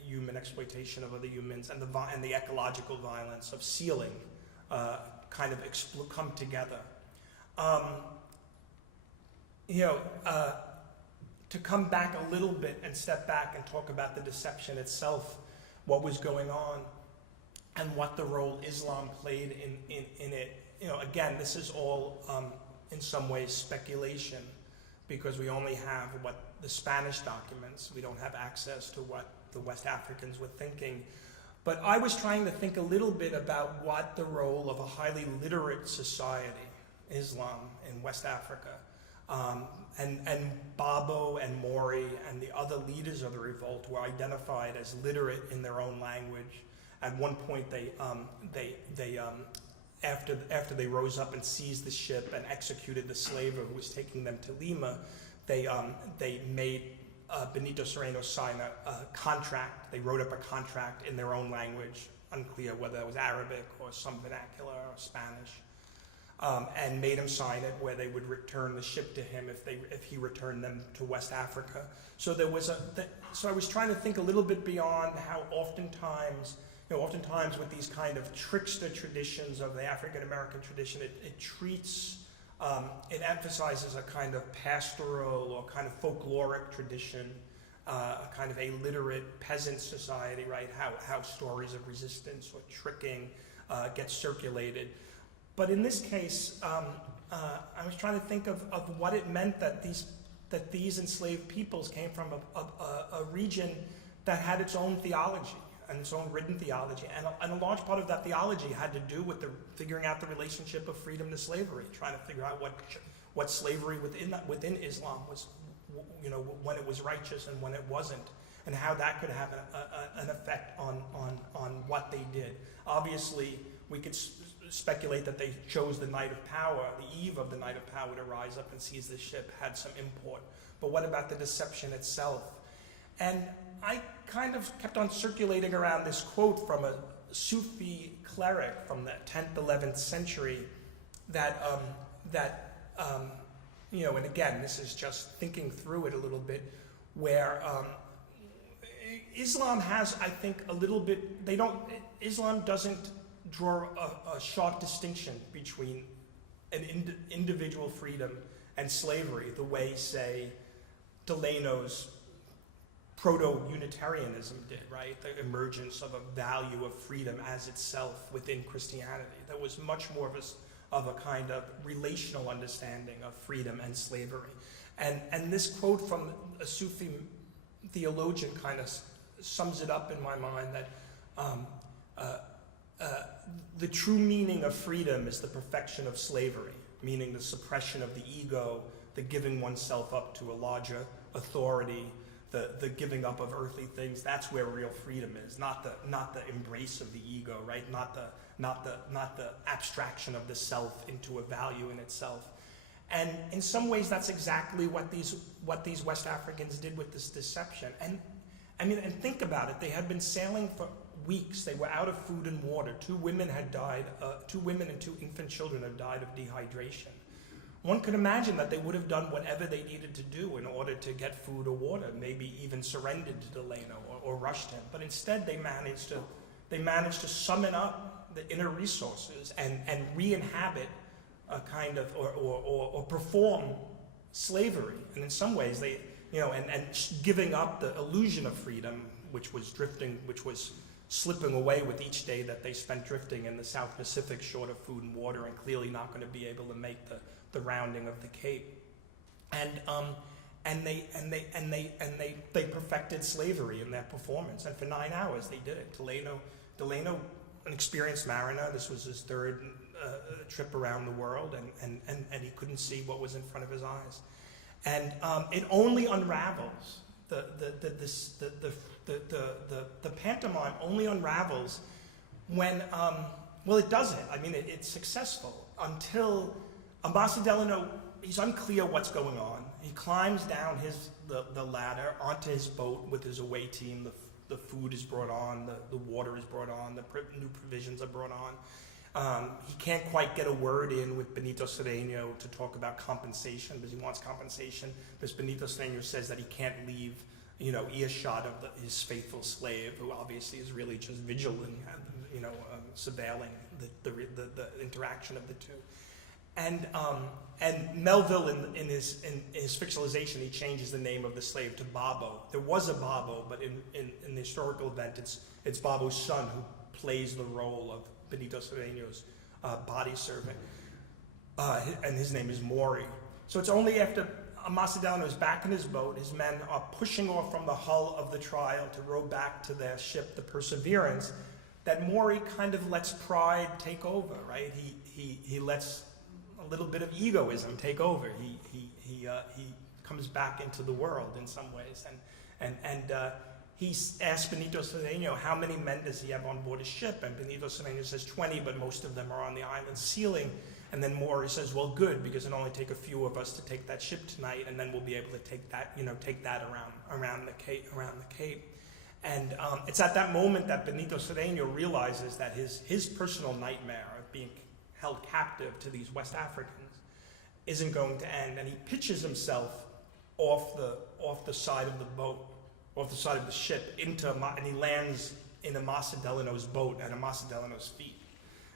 human exploitation of other humans, and the ecological violence of sealing, kind of come together. To come back a little bit and step back and talk about the deception itself, what was going on, and what the role Islam played in it. Again, this is all in some ways speculation, because we only have what the Spanish documents. We don't have access to what the West Africans were thinking. But I was trying to think a little bit about what the role of a highly literate society, Islam, in West Africa, and Babo and Maury and the other leaders of the revolt were identified as literate in their own language. At one point, after they rose up and seized the ship and executed the slaver who was taking them to Lima, they made Benito Cereno sign a contract. They wrote up a contract in their own language, unclear whether it was Arabic or some vernacular or Spanish. And made him sign it, where they would return the ship to him if he returned them to West Africa. So so I was trying to think a little bit beyond how oftentimes with these kind of trickster traditions of the African American tradition, it emphasizes a kind of pastoral or kind of folkloric tradition, a kind of a literate peasant society, right? How stories of resistance or tricking get circulated. But in this case, I was trying to think of what it meant that these enslaved peoples came from a region that had its own theology and its own written theology, and a large part of that theology had to do with figuring out the relationship of freedom to slavery, trying to figure out what slavery within Islam was, when it was righteous and when it wasn't, and how that could have an effect on what they did. Obviously, we could speculate that they chose the night of power, the eve of the night of power, to rise up and seize the ship had some import. But what about the deception itself? And I kind of kept on circulating around this quote from a Sufi cleric from the 10th, 11th century that, and again, this is just thinking through it a little bit, where Islam has, I think, a little bit, Islam doesn't draw a sharp distinction between an individual freedom and slavery, the way, say, Delano's proto-Unitarianism did, right? The emergence of a value of freedom as itself within Christianity. There was much more of a kind of relational understanding of freedom and slavery. And this quote from a Sufi theologian kind of sums it up in my mind, that the true meaning of freedom is the perfection of slavery, meaning the suppression of the ego, the giving oneself up to a larger authority, the giving up of earthly things. That's where real freedom is, not the embrace of the ego, right? Not the abstraction of the self into a value in itself. And in some ways, that's exactly what these West Africans did with this deception. And I mean, and think about it. They had been sailing for weeks. They were out of food and water. 2 women had died. 2 women and 2 infant children had died of dehydration. One could imagine that they would have done whatever they needed to do in order to get food or water, maybe even surrendered to Delano or rushed him. But instead, they managed to summon up the inner resources and re-inhabit a kind of, or perform slavery. And in some ways, they, and giving up the illusion of freedom, which was slipping away with each day that they spent drifting in the South Pacific, short of food and water, and clearly not going to be able to make the rounding of the Cape. And they perfected slavery in their performance. And for 9 hours, they did it. Delano, an experienced mariner, this was his 3rd trip around the world, and he couldn't see what was in front of his eyes. And it only unravels, the pantomime only unravels when, well, it doesn't. I mean, it's successful until Ambassador Delano, he's unclear what's going on. He climbs down the ladder onto his boat with his away team. The food is brought on, the water is brought on, the new provisions are brought on. He can't quite get a word in with Benito Cereno to talk about compensation, because he wants compensation, because Benito Cereno says that he can't leave, earshot of his faithful slave, who obviously is really just vigilant, surveilling the interaction of the two. And Melville, in his fictionalization, he changes the name of the slave to Babo. There was a Babo, but in the historical event, it's Babo's son who plays the role of Benito Cereno's body servant, and his name is Maury. So it's only after Ambassador Delano is back in his boat, his men are pushing off from the hull of the Trial to row back to their ship, the Perseverance, that Maury kind of lets pride take over, right? He lets a little bit of egoism take over. He comes back into the world in some ways, and he asks Benito Cereno, how many men does he have on board his ship? And Benito Cereno says 20, but most of them are on the island sealing. And then Maury says, well, good, because it'll only take a few of us to take that ship tonight, and then we'll be able to take that around the Cape. And it's at that moment that Benito Cereno realizes that his personal nightmare of being held captive to these West Africans isn't going to end, and he pitches himself off the side of the boat, off the side of the ship, and he lands in Ambassador Delano's boat at Ambassador Delano's feet.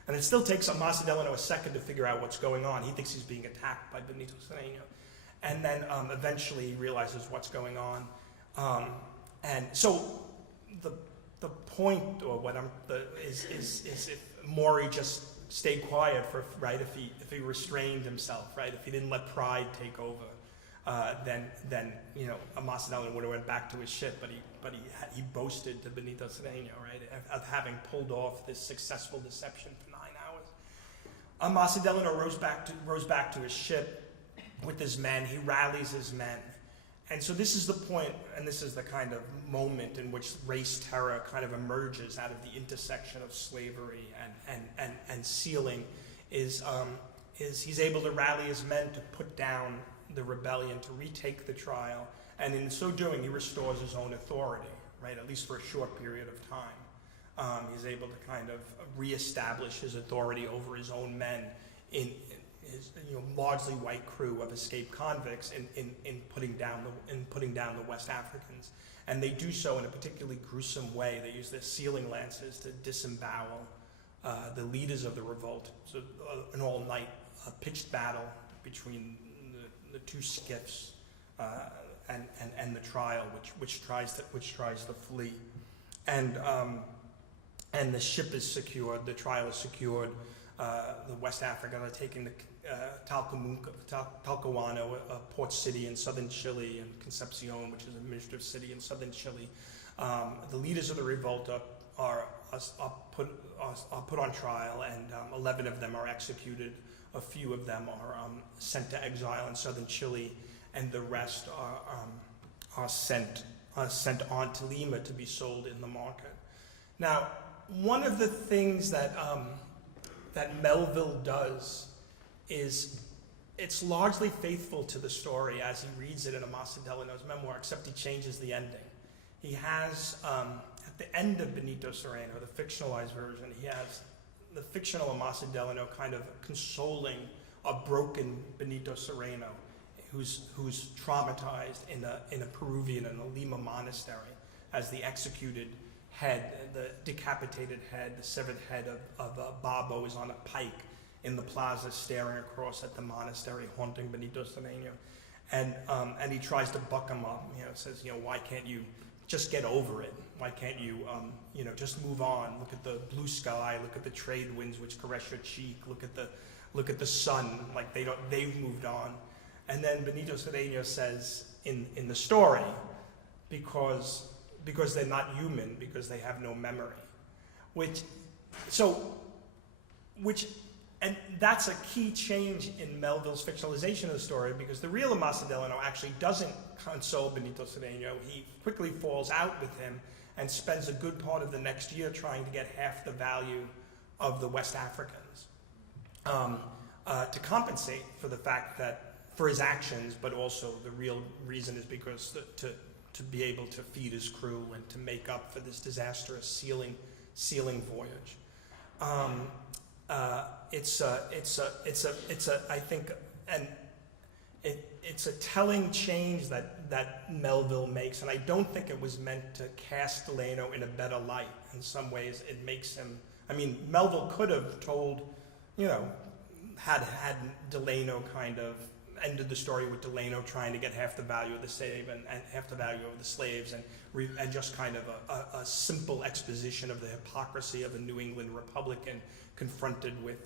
And it still takes Ambassador Delano a second to figure out what's going on. He thinks he's being attacked by Benito Cereno, and then eventually he realizes what's going on. And so the point, or what is if Maury just stayed quiet if he restrained himself, right? If he didn't let pride take over, then Ambassador Delano would have went back to his ship, but he boasted to Benito Cereno, right, of having pulled off this successful deception for 9 hours. Ambassador Delano rows back to his ship with his men. He rallies his men. And so this is the point, and this is the kind of moment in which race terror kind of emerges out of the intersection of slavery and sealing, is he's able to rally his men to put down the rebellion, to retake the trial, and in so doing he restores his own authority, right, at least for a short period of time. He's able to kind of reestablish his authority over his own men in his largely white crew of escaped convicts in putting down the West Africans, and they do so in a particularly gruesome way. They use their sealing lances to disembowel the leaders of the revolt. So an all-night pitched battle between the two skiffs, and the trial, which tries to flee, and the ship is secured, the trial is secured. The West Africans are taking the Talcahuano, a port city in southern Chile, and Concepcion, which is an administrative city in southern Chile. The leaders of the revolt are put on trial, and 11 of them are executed. A few of them are sent to exile in southern Chile, and the rest are sent on to Lima to be sold in the market. Now, one of the things that Melville does is it's largely faithful to the story as he reads it in Amasa Delano's memoir, except he changes the ending. He has, at the end of Benito Cereno, the fictionalized version, he has the fictional Amasa Delano kind of consoling a broken Benito Cereno who's traumatized in a Peruvian, in a Lima monastery, as the executed head, the decapitated head, the severed head of Babo is on a pike in the plaza staring across at the monastery, haunting Benito Cereno. And he tries to buck him up, says, why can't you just get over it? Why can't you, just move on? Look at the blue sky, look at the trade winds which caress your cheek, look at the sun, like they've moved on. And then Benito Cereno says in the story, because they're not human, because they have no memory. And that's a key change in Melville's fictionalization of the story, because the real Amasa Delano actually doesn't console Benito Cereno. He quickly falls out with him and spends a good part of the next year trying to get half the value of the West Africans to compensate for the fact that, for his actions, but also the real reason is because to be able to feed his crew and to make up for this disastrous sealing voyage. It's a telling change that Melville makes, and I don't think it was meant to cast Delano in a better light. In some ways, it makes him. Melville could have told, had Delano kind of ended the story with Delano trying to get half the value of the slave and half the value of the slaves, and just kind of a simple exposition of the hypocrisy of a New England Republican confronted with,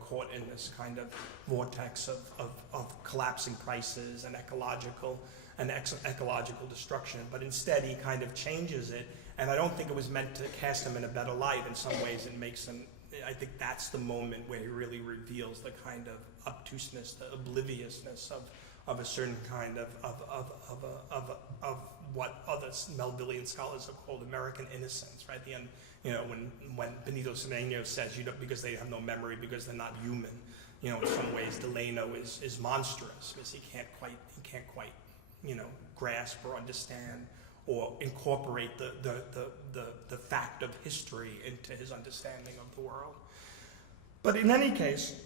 caught in this kind of vortex of collapsing prices and ecological destruction. But instead, he kind of changes it, and I don't think it was meant to cast him in a better light. In some ways, it makes him. I think that's the moment where he really reveals the kind of obtuseness, the obliviousness of a certain kind of what other Melvillian scholars have called American innocence, right? The end, when Benito Cereno says, because they have no memory, because they're not human, in some ways Delano is monstrous, because he can't quite, grasp or understand or incorporate the fact of history into his understanding of the world. But in any case,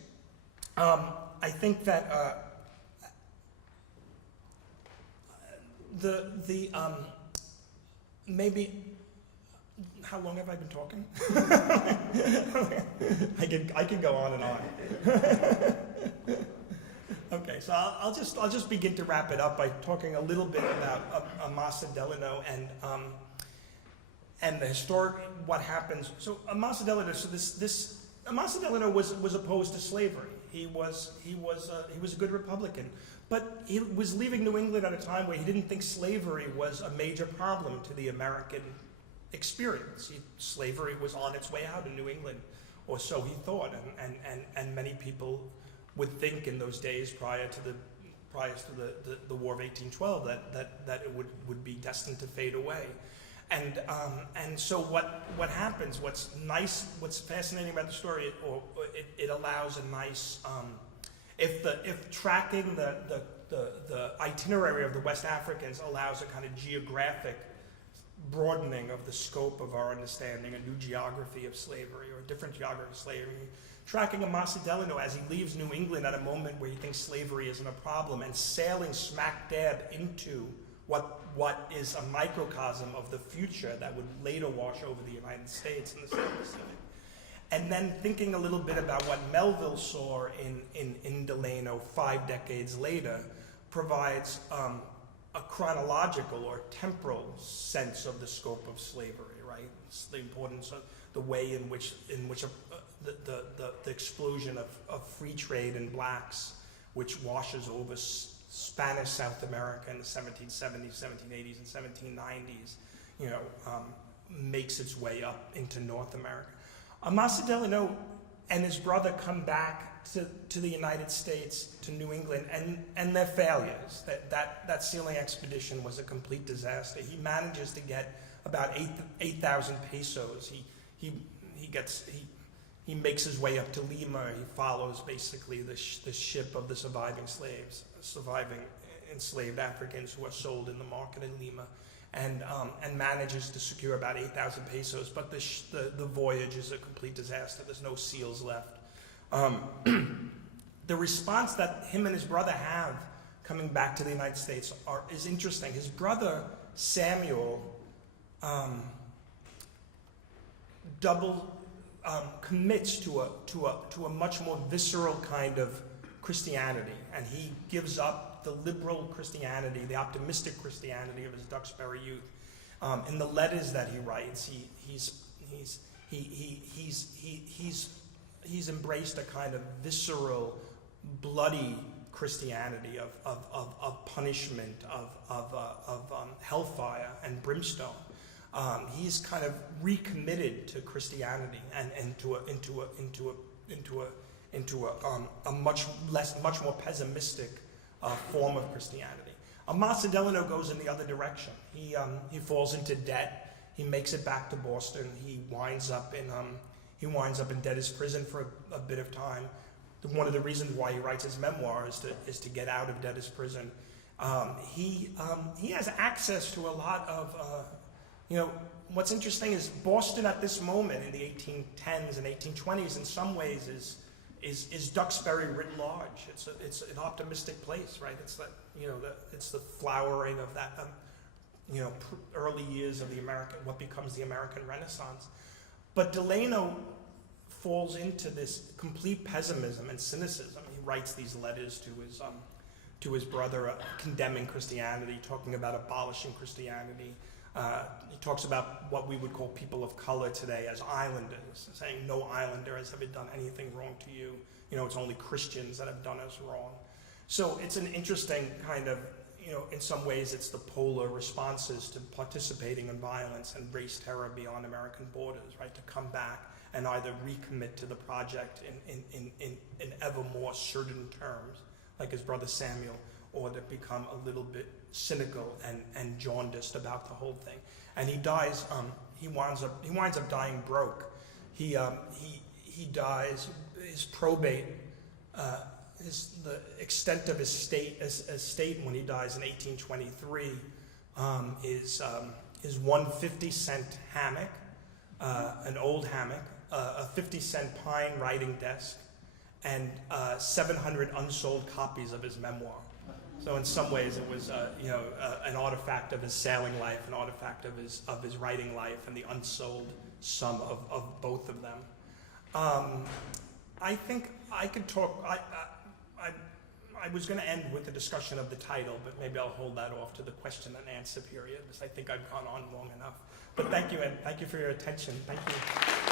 I think that maybe, how long have I been talking? I can go on and on. Okay, so I'll just begin to wrap it up by talking a little bit about Amasa Delano and the historic, what happens. So Amasa Delano, Amasa Delano was opposed to slavery. He was a good Republican, but he was leaving New England at a time where he didn't think slavery was a major problem to the American experience. Slavery was on its way out in New England, or so he thought, and many people would think in those days prior to the War of 1812 that it would be destined to fade away. And so what happens? What's nice? What's fascinating about the story? It allows a nice if tracking the itinerary of the West Africans allows a kind of geographic broadening of the scope of our understanding, a new geography of slavery or a different geography of slavery. Tracking Amasa Delano as he leaves New England at a moment where he thinks slavery isn't a problem and sailing smack dab into what is a microcosm of the future that would later wash over the United States and the South Pacific. And then thinking a little bit about what Melville saw in Delano 5 decades later provides a chronological or temporal sense of the scope of slavery, right? It's the importance of the way in which the explosion of free trade in blacks, which washes over Spanish South America in the 1770s, 1780s, and 1790s, makes its way up into North America. Amasa Delano and his brother come back to the United States, to New England, and their failures. That sealing expedition was a complete disaster. He manages to get about 8,000 pesos. He makes his way up to Lima. He follows basically the ship of the surviving enslaved Africans who are sold in the market in Lima, and manages to secure about 8,000 pesos. But the voyage is a complete disaster. There's no seals left. The response that him and his brother have coming back to the United States is interesting. His brother Samuel commits to a much more visceral kind of Christianity, and he gives up the liberal Christianity, the optimistic Christianity of his Duxbury youth. In the letters that he writes, he's embraced a kind of visceral, bloody Christianity of punishment, of hellfire and brimstone. He's kind of recommitted to Christianity and into a much more pessimistic form of Christianity. Amasa Delano goes in the other direction. He falls into debt. He makes it back to Boston. He winds up in debtor's prison for a bit of time. One of the reasons why he writes his memoir is to get out of debtor's prison. He has access to a lot of what's interesting is Boston at this moment in the 1810s and 1820s in some ways is Duxbury writ large. It's an optimistic place, right? It's the flowering of that early years of what becomes the American Renaissance. But Delano falls into this complete pessimism and cynicism. He writes these letters to his brother condemning Christianity, talking about abolishing Christianity. He talks about what we would call people of color today as islanders, saying no islander has ever done anything wrong to you. It's only Christians that have done us wrong. So it's an interesting kind of, in some ways it's the polar responses to participating in violence and race terror beyond American borders, right? To come back and either recommit to the project in ever more certain terms, like his brother Samuel, or to become a little bit cynical and jaundiced about the whole thing. And he dies. He winds up dying broke. He dies. His probate, the extent of his estate when he dies in 1823 is one 50-cent hammock, an old hammock, a 50-cent pine writing desk, and 700 unsold copies of his memoir. So in some ways, it was an artifact of his sailing life, an artifact of his writing life, and the unsold sum of both of them. I think I could talk. I was going to end with a discussion of the title, but maybe I'll hold that off to the question and answer period, because I think I've gone on long enough. But thank you, and thank you for your attention. Thank you.